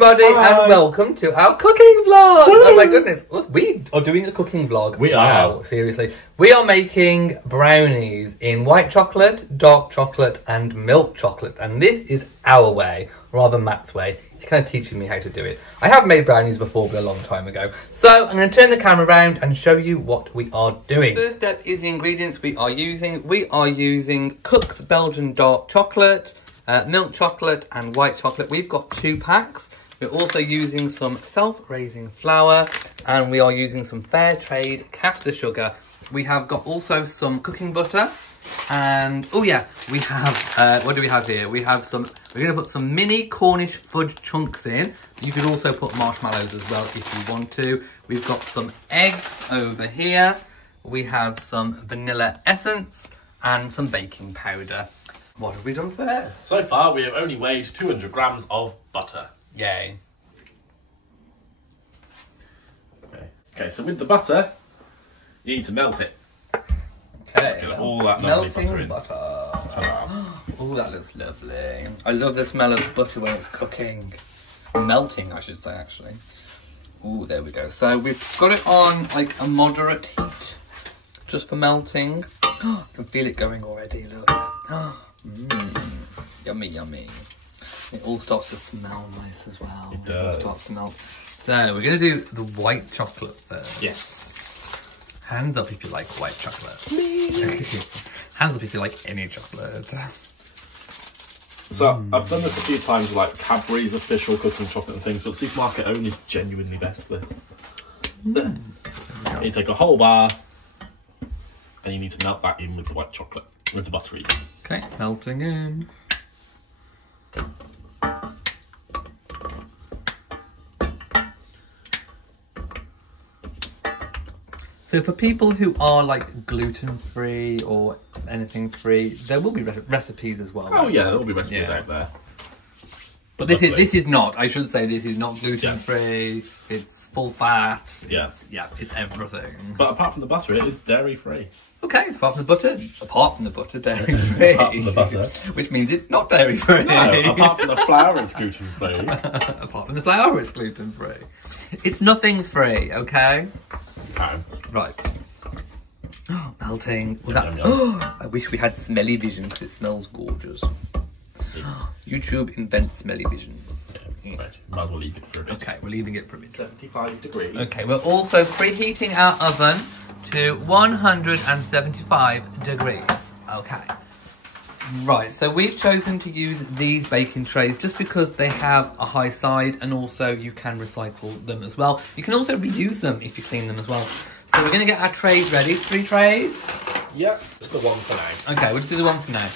everybody, and welcome to our cooking vlog. Woo! Oh my goodness, we are doing a cooking vlog. We are. Seriously. We are making brownies in white chocolate, dark chocolate, and milk chocolate. And this is our way, rather Matt's way. He's kind of teaching me how to do it. I have made brownies before, but a long time ago. So I'm going to turn the camera around and show you what we are doing. First step is the ingredients we are using. We are using Cook's Belgian dark chocolate, milk chocolate and white chocolate. We've got 2 packs. We're also using some self-raising flour, and we are using some fair trade caster sugar. We have got also some cooking butter, and oh yeah, we have what do we have here? We have some, we're going to put some mini Cornish fudge chunks in. You could also put marshmallows as well if you want to. We've got some eggs over here. We have some vanilla essence and some baking powder. What have we done first? So far, we have only weighed 200 grams of butter. Yay. Okay, so with the butter, you need to melt it. Okay, get all that lovely melting butter in. Oh, that looks lovely. I love the smell of butter when it's cooking. Melting, I should say, actually. Oh, there we go. So we've got it on like a moderate heat, just for melting. I can feel it going already, look. Yummy, yummy. It all starts to smell nice as well. It does. All starts to melt. So we're going to do the white chocolate first. Yes. Hands up if you like white chocolate. Hands up if you like any chocolate. So I've done this a few times with like Cadbury's official cooking chocolate and things, but supermarket owned is genuinely best for this. You take a whole bar and you need to melt that in with the white chocolate, with the butter even. Okay, melting in. So for people who are like gluten-free or anything free, there will be recipes as well. Oh yeah, there will be recipes out there. But this is not. I should say this is not gluten-free. Yes. It's full fat. Yeah. It's everything. But apart from the butter, it is dairy-free. Okay, apart from the butter, dairy-free. Apart from the butter. Which means it's not dairy-free. No, apart from the flour, it's gluten-free. Apart from the flour, it's gluten-free. It's nothing free, okay? Okay. Right. Oh, melting. Yum, yum, yum. I wish we had smelly vision because it smells gorgeous. YouTube invents smelly vision. Yeah, right. Might as well leave it for a bit. Okay, we're leaving it for a bit. 75 degrees. Okay, we're also preheating our oven to 175 degrees. Okay. Right, so we've chosen to use these baking trays just because they have a high side, and also you can recycle them as well. You can also reuse them if you clean them as well. So we're going to get our trays ready. 3 trays. Yep, just the one for now. Okay, we'll just do the one for now.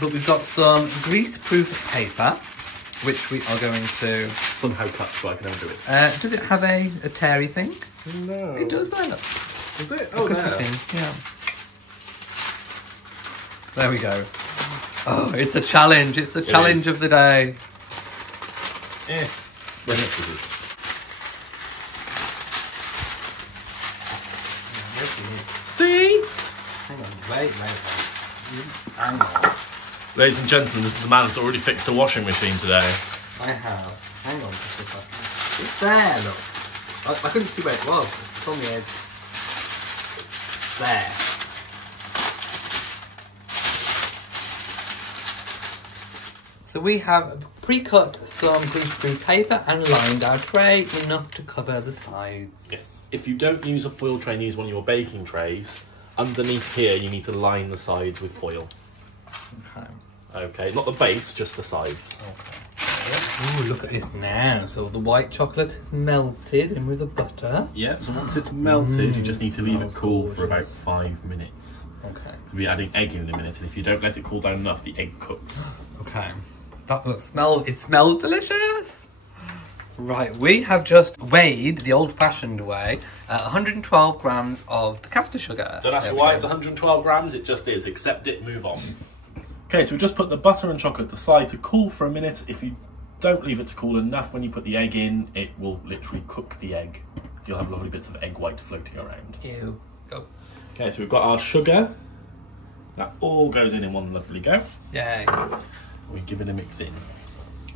But we've got some grease-proof paper, which we are going to somehow cut so I can undo it. Does it have a teary thing? No. It does, though. Is it? Oh, there. Yeah. There we go. Oh, it's a challenge. It's the challenge of the day. Yeah. When it is. See? Hang on, wait. Hang on. Ladies and gentlemen, this is the man that's already fixed a washing machine today. I have. Hang on just a second. It's there, look. I couldn't see where it was. It's on the edge. There. So we have pre-cut some grease-free paper and lined our tray enough to cover the sides. Yes. If you don't use a foil tray and use one of your baking trays, underneath here you need to line the sides with foil. Okay. Okay, not the base, just the sides. Okay. Ooh, look at this now. So the white chocolate is melted in with the butter. Yeah, so once it's melted, you just need to leave it cool for about 5 minutes. Okay. We'll be adding egg in a minute, and if you don't let it cool down enough, the egg cooks. Okay. It smells delicious. Right, we have just weighed the old-fashioned way 112 grams of the caster sugar. Don't ask me why it's 112 grams, it just is. Accept it, move on. Okay, so we've just put the butter and chocolate aside to cool for a minute. If you don't leave it to cool enough, when you put the egg in, it will literally cook the egg. You'll have lovely bits of egg white floating around. Ew. Go. Okay, so we've got our sugar. That all goes in one lovely go. Yay. We give it a mix in.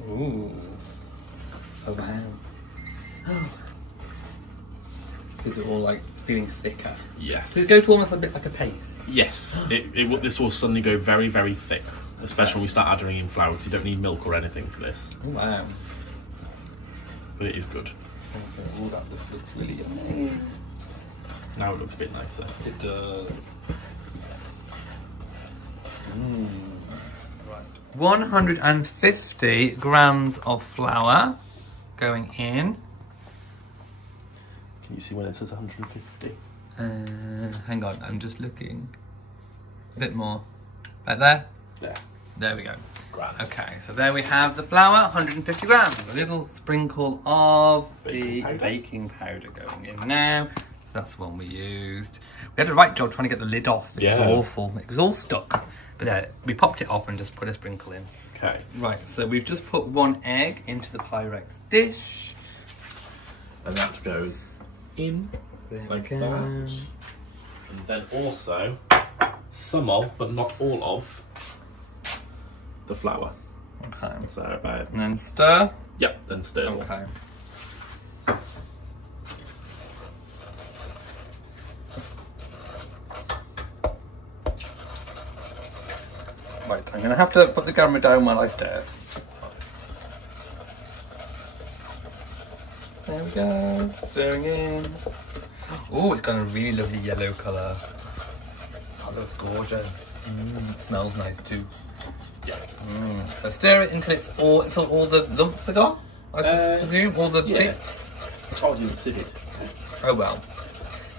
Ooh. Oh wow. Is it all like feeling thicker? Yes. So it goes to almost a bit like a paste. Yes. This will suddenly go very, very thick, especially when we start adding in flour, because you don't need milk or anything for this. Oh wow. But it is good. Oh, that just looks really yummy. Now it looks a bit nicer. It does. Right. 150 grams of flour going in. Can you see when it says 150? Hang on, I'm just looking. A bit more. Right there? There. There we go. Grand. Okay, so there we have the flour, 150 grams. A little sprinkle of baking powder going in now. So that's the one we used. We had a right job trying to get the lid off. It was awful. It was all stuck. But we popped it off and just put a sprinkle in. Okay. Right, so we've just put 1 egg into the Pyrex dish. And that goes in like that. And then also some of, but not all of, the flour. Okay. So about... And then stir. Yep, then stir. Okay. Right, I'm going to have to put the camera down while I stir. There we go, stirring in. Oh, it's got a really lovely yellow colour. Oh, it looks gorgeous. It smells nice too. Yeah. So stir it until all the lumps are gone. I presume all the bits. Oh, I didn't sieve it. Oh well.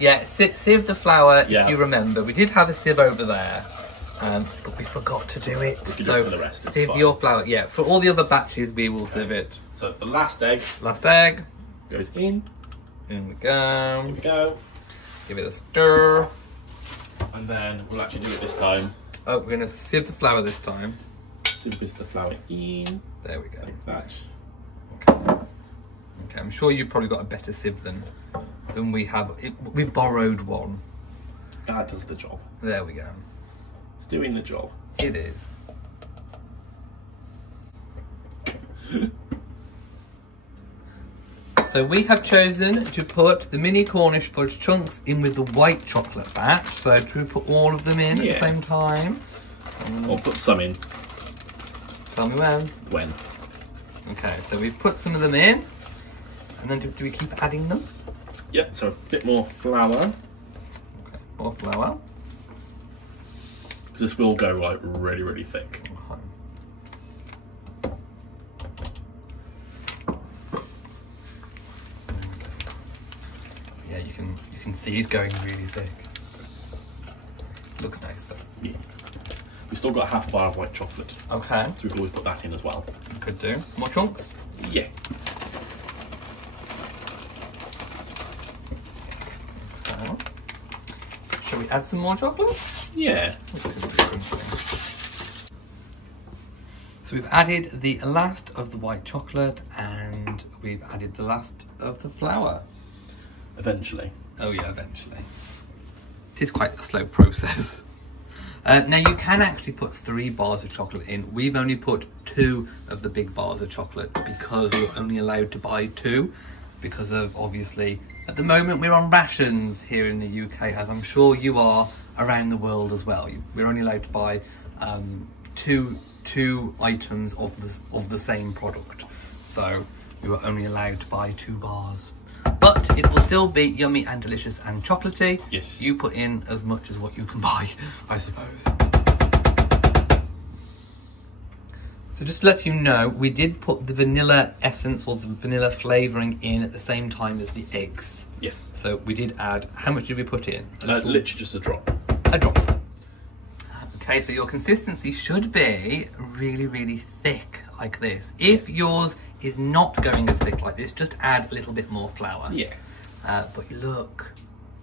Yeah, sieve the flour if you remember. We did have a sieve over there. But we forgot to do it. So for the rest, sieve your flour. Yeah, for all the other batches we will sieve it. So the last egg. Last egg. Goes in. In we go. Here we go. Give it a stir. And then we'll actually do it this time. Oh, we're going to sieve the flour this time. Sieve the flour in. There we go. Like that. Okay, I'm sure you've probably got a better sieve than we have. We borrowed one. That does the job. There we go. It's doing the job. It is. So we have chosen to put the mini Cornish fudge chunks in with the white chocolate batch. So do we put all of them in at the same time? Or put some in. Tell me when. When. Okay, so we've put some of them in. And then do we keep adding them? Yep, so a bit more flour. Okay, more flour. Because this will go like really, really thick. Yeah, you can see it going really thick. Looks nice though. Yeah. We still got half a bar of white chocolate. Okay. So we can always put that in as well. Could do. More chunks? Yeah. Okay. Shall we add some more chocolate? Yeah. So we've added the last of the white chocolate and we've added the last of the flour. Eventually. Oh yeah, eventually. It is quite a slow process. Now you can actually put 3 bars of chocolate in. We've only put 2 of the big bars of chocolate because we were only allowed to buy 2 because of, obviously, at the moment we're on rations here in the UK, as I'm sure you are around the world as well. We're only allowed to buy two items of the same product. So we were only allowed to buy 2 bars. But it will still be yummy and delicious and chocolatey. Yes. You put in as much as what you can buy, I suppose. So just to let you know, we did put the vanilla essence or the vanilla flavouring in at the same time as the eggs. Yes. So we did add, how much did we put in? Literally just a drop. A drop. Okay, so your consistency should be really, really thick like this. If yours is not going as thick like this, just add a little bit more flour. Yeah. But look.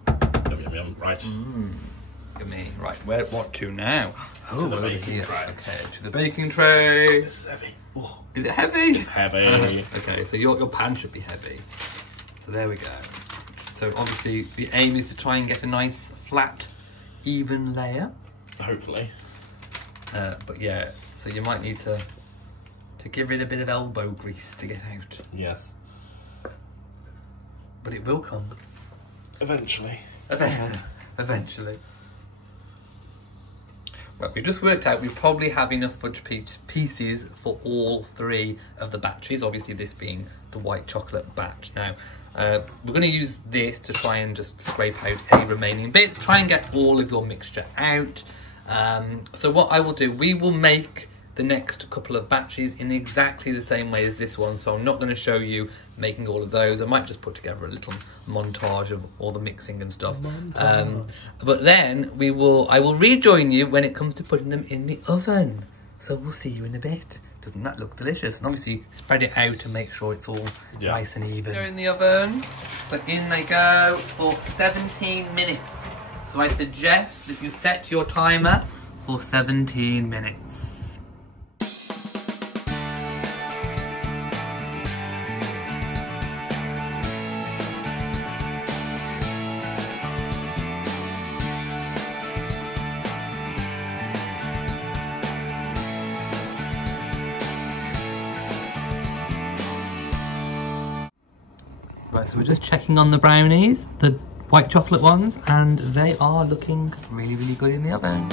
Yum, yum, yum. Right. Look at me. Right, what to now? To the over baking here. tray. Okay, to the baking tray. This is heavy. Oh. Is it heavy? It's heavy. Okay, so your pan should be heavy. So there we go. So obviously the aim is to try and get a nice flat, even layer. Hopefully. But yeah, so you might need to to give it a bit of elbow grease to get out. Yes. But it will come. Eventually. Eventually. Well, we've just worked out we probably have enough fudge pieces for all 3 of the batches, obviously this being the white chocolate batch. Now, we're going to use this to try and just scrape out any remaining bits, try and get all of your mixture out. So what I will do, we will make the next couple of batches in exactly the same way as this one, so I'm not going to show you making all of those. I might just put together a little montage of all the mixing and stuff. But then I will rejoin you when it comes to putting them in the oven. So we'll see you in a bit. Doesn't that look delicious? And obviously spread it out and make sure it's all nice and even. They're in the oven, so in they go for 17 minutes. So I suggest that you set your timer for 17 minutes. Right, so we're just checking on the brownies, the white chocolate ones, and they are looking really, really good in the oven.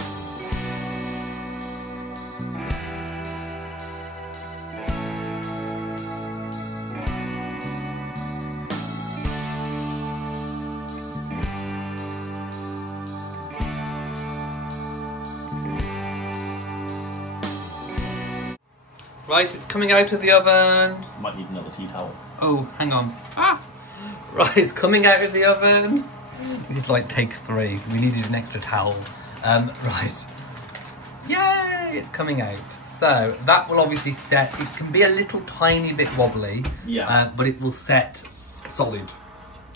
Right, it's coming out of the oven. Might need another tea towel. Oh, hang on. Ah! Right, it's coming out of the oven. This is like take 3. We needed an extra towel. Right. Yay! It's coming out. So that will obviously set. It can be a little tiny bit wobbly. Yeah. But it will set solid.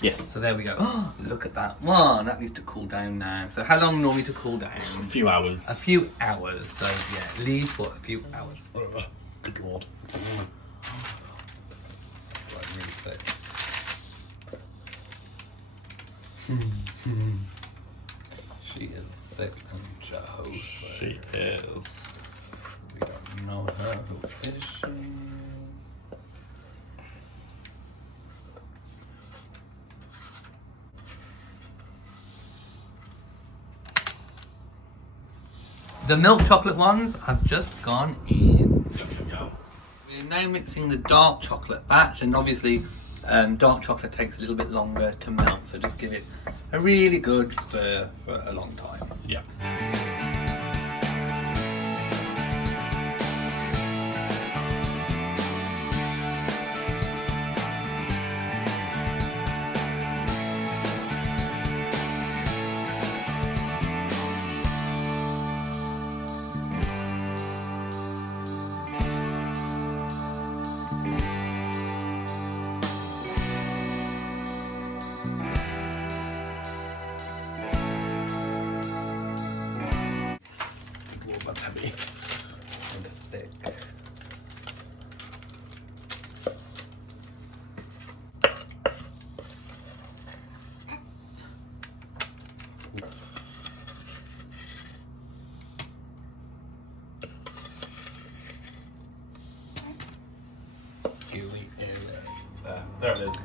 Yes. So there we go. Oh, look at that one. That needs to cool down now. So how long normally to cool down? A few hours. A few hours. So yeah, leave for a few hours. Good lord. It's like really thick. She is thick and juicy. She is. We don't know her. Who is she? The milk chocolate ones have just gone in. We're now mixing the dark chocolate batch, and obviously dark chocolate takes a little bit longer to melt, so just give it a really good stir for a long time. Yeah. That's heavy and thick. There it is.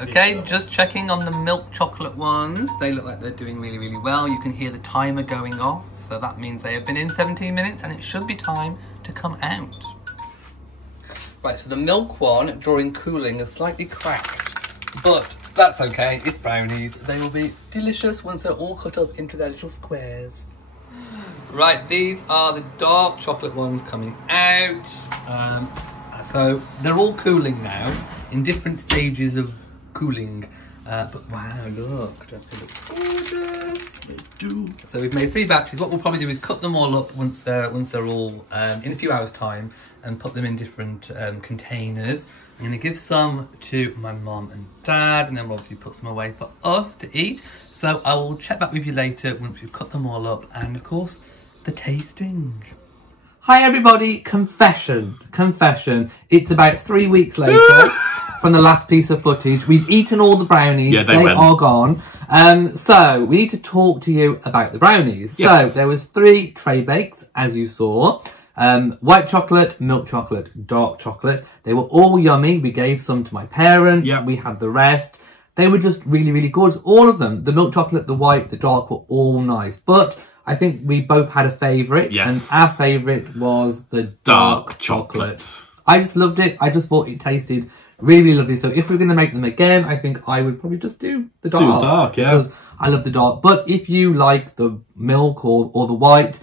Okay, just checking on the milk chocolate ones. They look like they're doing really, really well. You can hear the timer going off, so that means they have been in 17 minutes and it should be time to come out. Right, so the milk one during cooling is slightly cracked, but that's okay, it's brownies. They will be delicious once they're all cut up into their little squares. Right, these are the dark chocolate ones coming out. So they're all cooling now in different stages of cooling. But wow, look, don't they look gorgeous? They do. So we've made 3 batches. What we'll probably do is cut them all up once they're all in a few hours time, and put them in different containers. I'm going to give some to my mum and dad, and then we'll obviously put some away for us to eat. So I will check back with you later once we've cut them all up, and of course the tasting. Hi everybody, confession. It's about 3 weeks later from the last piece of footage. We've eaten all the brownies, yeah, they are gone. So we need to talk to you about the brownies. Yes. So there was 3 tray bakes, as you saw. White chocolate, milk chocolate, dark chocolate. They were all yummy. We gave some to my parents. Yep. We had the rest. They were just really, really good. All of them. The milk chocolate, the white, the dark were all nice. But I think we both had a favourite. Yes. And our favourite was the dark chocolate. I just loved it. I just thought it tasted really, really lovely. So if we're going to make them again, I think I would probably just do the dark. Do the dark, yeah. Because I love the dark. But if you like the milk or the white,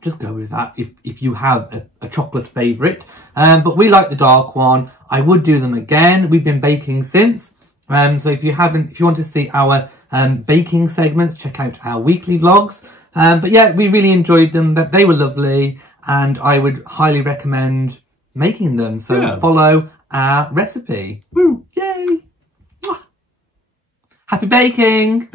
just go with that if you have a chocolate favourite. But we like the dark one. I would do them again. We've been baking since. So if you want to see our baking segments, check out our weekly vlogs. But yeah, we really enjoyed them. They were lovely, and I would highly recommend making them. So follow our recipe. Woo! Yay! Mwah. Happy baking!